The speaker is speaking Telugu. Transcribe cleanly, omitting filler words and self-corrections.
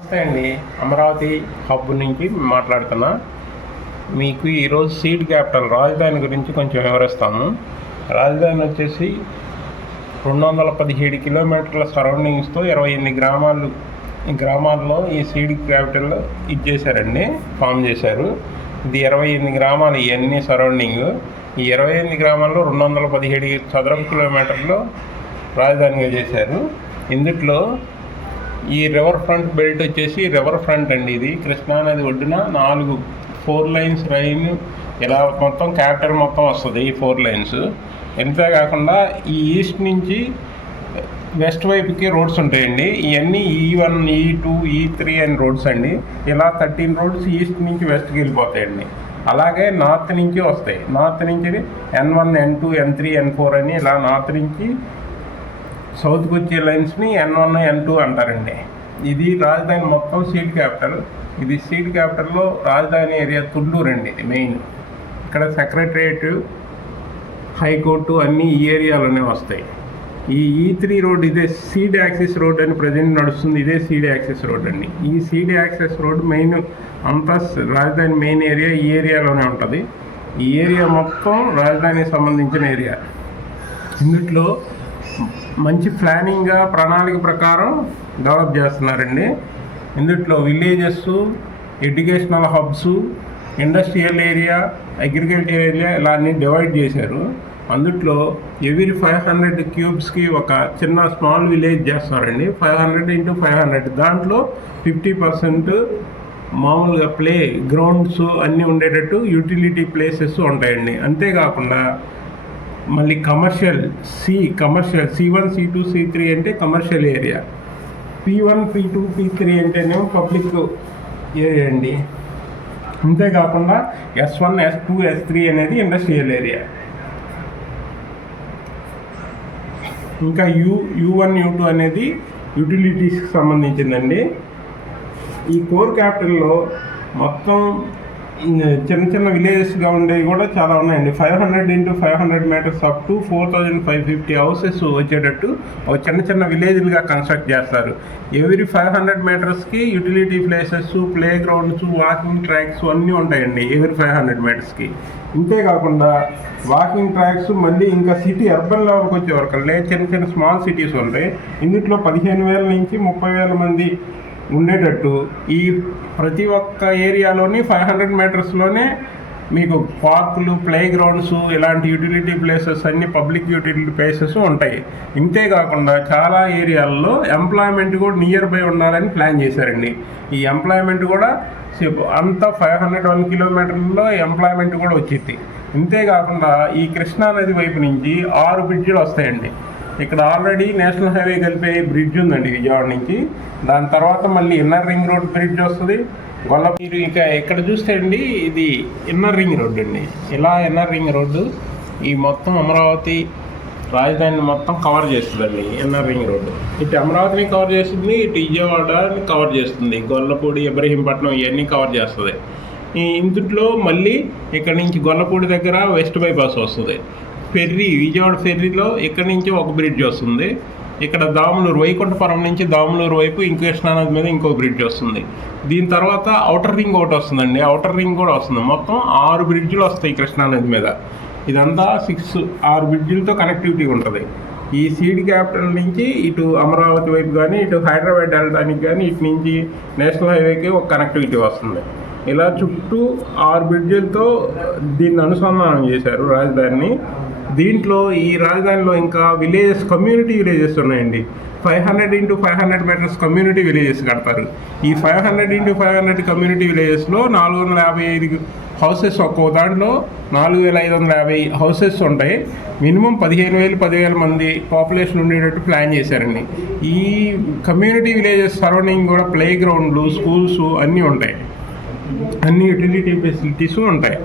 నమస్తే అండి. అమరావతి హబ్ నుంచి మాట్లాడుతున్నా. మీకు ఈరోజు సీడ్ క్యాపిటల్ రాజధాని గురించి కొంచెం వివరిస్తాము. రాజధాని వచ్చేసి 217 కిలోమీటర్ల సరౌండింగ్స్తో 28 గ్రామాల్లో ఈ సీడ్ క్యాపిటల్ ఇచ్చేసారండి, ఫామ్ చేశారు. ఇది 28 గ్రామాలు ఇవన్నీ సరౌండింగ్. ఈ 28 గ్రామాల్లో 217 చదరపు కిలోమీటర్లు రాజధానిగా చేశారు. ఇందులో ఈ రివర్ ఫ్రంట్ బెల్ట్ వచ్చేసి రివర్ ఫ్రంట్ అండి. ఇది కృష్ణానది ఒడ్డున 4 లైన్స్ రైన్ ఇలా మొత్తం క్యాపిటల్ మొత్తం వస్తుంది ఈ 4 లైన్స్. ఇంతేకాకుండా ఈ ఈస్ట్ నుంచి వెస్ట్ వైపుకి రోడ్స్ ఉంటాయండి. ఇవన్నీ E1, E2, E3 అని రోడ్స్ అండి. ఇలా 13 రోడ్స్ ఈస్ట్ నుంచి వెస్ట్కి వెళ్ళిపోతాయండి. అలాగే నార్త్ నుంచి వస్తాయి. నార్త్ నుంచి N1, N2, N3, N4 అని ఇలా నార్త్ నుంచి సౌత్కి వచ్చే లైన్స్ని N1, N2 అంటారండి. ఇది రాజధాని మొత్తం సీడ్ క్యాపిటల్. ఇది సీడ్ క్యాపిటల్లో రాజధాని ఏరియా తుండూరు అండి. ఇది మెయిన్. ఇక్కడ సెక్రటరియట్, హైకోర్టు అన్నీ ఈ ఏరియాలోనే వస్తాయి. ఈ E3 రోడ్ ఇదే సీడ్ యాక్సిస్ రోడ్ అని ప్రజెంట్ నడుస్తుంది. ఇదే సీడ్ యాక్సిస్ రోడ్ అండి. ఈ సీడ్ యాక్సిస్ రోడ్ మెయిన్ అంతా రాజధాని మెయిన్ ఏరియా ఈ ఏరియాలోనే ఉంటుంది. ఈ ఏరియా మొత్తం రాజధానికి సంబంధించిన ఏరియా. ఇందులో మంచి ప్లానింగ్గా ప్రణాళిక ప్రకారం డెవలప్ చేస్తున్నారండి. ఇందులో villages, educational hubs, industrial area, agriculture area ఇలా అన్నీ డివైడ్ చేశారు. అందులో ఎవ్రీ 500 క్యూబ్స్కి ఒక చిన్న స్మాల్ విలేజ్ చేస్తారండి. 500 × 500 దాంట్లో 50% మామూలుగా ప్లే గ్రౌండ్స్ అన్నీ ఉండేటట్టు యూటిలిటీ ప్లేసెస్ ఉంటాయండి. అంతేకాకుండా మళ్ళీ కమర్షియల్ C1, C2, C3 అంటే commercial area. P1, P2, P3 అంటేనేమో పబ్లిక్ ఏరియా అండి. అంతేకాకుండా S1, S2, S3 అనేది ఇండస్ట్రియల్ ఏరియా. ఇంకా U1, U2 అనేది యూటిలిటీస్కి సంబంధించిందండి. ఈ కోర్ క్యాపిటల్లో మొత్తం చిన్న చిన్న విలేజెస్గా ఉండేవి కూడా చాలా ఉన్నాయండి. 500 × 500 మీటర్స్ అప్ టు 4550 హౌసెస్ వచ్చేటట్టు ఒక చిన్న విలేజ్లుగా కన్స్ట్రక్ట్ చేస్తారు. ఎవ్రీ 500 మీటర్స్కి utility places, play grounds, walking tracks అన్నీ ఉంటాయండి ఎవ్రీ 500 మీటర్స్కి. ఇంతేకాకుండా వాకింగ్ ట్రాక్స్ మళ్ళీ ఇంకా సిటీ అర్బన్ లెవెల్కి వచ్చేవరకు చిన్న స్మాల్ సిటీస్ ఉంటాయి. ఇందులో 15,000 నుంచి 30,000 మంది ఉండేటట్టు ఈ ప్రతి ఒక్క ఏరియాలోని 500 మీటర్స్లోనే మీకు పార్కులు, ప్లే గ్రౌండ్స్, ఇలాంటి యూటిలిటీ ప్లేసెస్ అన్ని పబ్లిక్ యూటిలిటీ ప్లేసెస్ ఉంటాయి. ఇంతేకాకుండా చాలా ఏరియాల్లో ఎంప్లాయ్మెంట్ కూడా నియర్ బై ఉండాలని ప్లాన్ చేశారండి. ఈ ఎంప్లాయ్మెంట్ కూడా అంతా 501 కిలోమీటర్లలో ఎంప్లాయ్మెంట్ కూడా వచ్చింది. ఇంతేకాకుండా ఈ కృష్ణానది వైపు నుంచి 6 బ్రిడ్జిలు వస్తాయండి. ఇక్కడ ఆల్రెడీ నేషనల్ హైవే కలిపే బ్రిడ్జ్ ఉందండి విజయవాడ నుంచి. దాని తర్వాత మళ్ళీ ఇన్నర్ రింగ్ రోడ్ బ్రిడ్జ్ వస్తుంది. మీరు ఇక ఇక్కడ చూస్తే అండి ఇది ఇన్నర్ రింగ్ రోడ్ అండి. ఇలా ఇన్నర్ రింగ్ రోడ్డు ఈ మొత్తం అమరావతి రాజధానిని మొత్తం కవర్ చేస్తుందండి. ఇన్నర్ రింగ్ రోడ్డు ఇటు అమరావతిని కవర్ చేస్తుంది, ఇటు విజయవాడని కవర్ చేస్తుంది, గొల్లపూడి, ఇబ్రహీంపట్నం ఇవన్నీ కవర్ చేస్తుంది. ఇందులో మళ్ళీ ఇక్కడ నుంచి గొల్లపూడి దగ్గర వెస్ట్ బైపాస్ వస్తుంది. విజయవాడ ఫెర్రీలో ఇక్కడి నుంచి ఒక బ్రిడ్జ్ వస్తుంది. ఇక్కడ దాములూరు, వైకుంఠపురం నుంచి దాములూరు వైపు కృష్ణానది మీద ఇంకో బ్రిడ్జ్ వస్తుంది. దీని తర్వాత ఔటర్ రింగ్ ఒకటి వస్తుందండి. ఔటర్ రింగ్ కూడా వస్తుంది. మొత్తం 6 బ్రిడ్జ్లు వస్తాయి కృష్ణానది మీద. ఇదంతా 6 బ్రిడ్జిలతో కనెక్టివిటీ ఉంటుంది. ఈ సీడ్ క్యాపిటల్ నుంచి ఇటు అమరావతి వైపు కానీ, ఇటు హైదరాబాద్ వెళ్ళడానికి కానీ, ఇటు నుంచి నేషనల్ హైవేకి ఒక కనెక్టివిటీ వస్తుంది. ఇలా చుట్టూ 6 బ్రిడ్జిలతో దీన్ని అనుసంధానం చేశారు రాజధానిని. దీంట్లో ఈ రాజధానిలో ఇంకా కమ్యూనిటీ విలేజెస్ ఉన్నాయండి. 500 × 500 మీటర్స్ కమ్యూనిటీ విలేజెస్ కడతారు. ఈ 500 × 500 కమ్యూనిటీ విలేజెస్లో 455 హౌసెస్, ఒక్కో దాంట్లో 4,550 హౌసెస్ ఉంటాయి. మినిమం 15,000 మంది పాపులేషన్ ఉండేటట్టు ప్లాన్ చేశారండి. ఈ కమ్యూనిటీ విలేజెస్ సరౌండింగ్ కూడా ప్లే గ్రౌండ్లు, స్కూల్స్ అన్నీ ఉంటాయి. అన్ని యూటిలిటీ ఫెసిలిటీస్ ఉంటాయి.